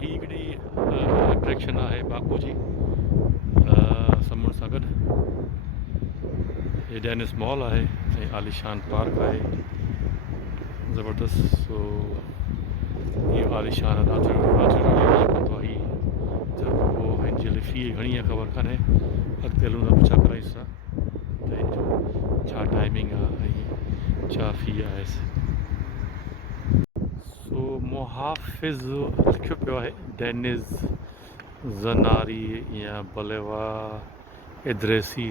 ही हिकिड़ी अट्रैक्शन आहे बाकू जी समुंड सां गॾु। ये डेनिस मॉल आहे ऐं आलिशान पार्क आहे ज़बरदस्त। सो इहो आलिशान पतो आहे जेको हिन जी फी घणी आहे ख़बर कान्हे। अॻिते हलूं था पुछा कराईसि था त हिन जो छा टाइमिंग आहे ऐं छा फी आहे। सो मुहाफ़िज़ लिखियो पियो आहे डेनिस ज़नारी या बलेवार एड्रेसी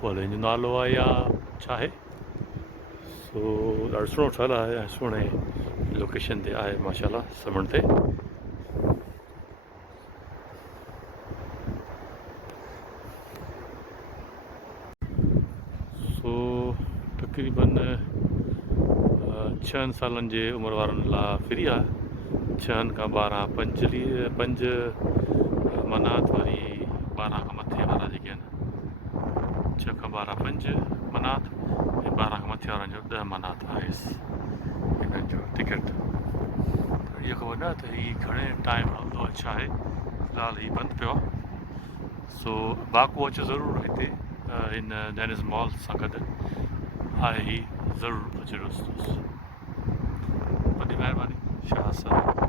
बोले हिन जो नालो आहे या छा आहे। सो ॾाढो सुठो ठहियलु आहे ऐं सुहिणे लोकेशन ते आहे माशाल्लाह समुंड ते। सो तक़रीबन 6 सालनि जे उमिरि वारनि लाइ फ्री आहे। 6 खां 12 5 मनात वारी 12 खां मथे वारा जेके आहिनि 6 खां 12 5 मनात ऐं 12 खां मथे वारनि जो 10 मनात आहे हिननि जो टिकट। इहो ख़बर न त हीउ घणे टाइम हलंदो आहे छा आहे। फ़िलहाल हीउ बंदि पियो आहे। सो बाकू अचो ज़रूरु हिते हिन डेनिस मॉल सां गॾु आहे ही ज़रूरु अचो दोस्तों। वॾी महिरबानी शाह साहब।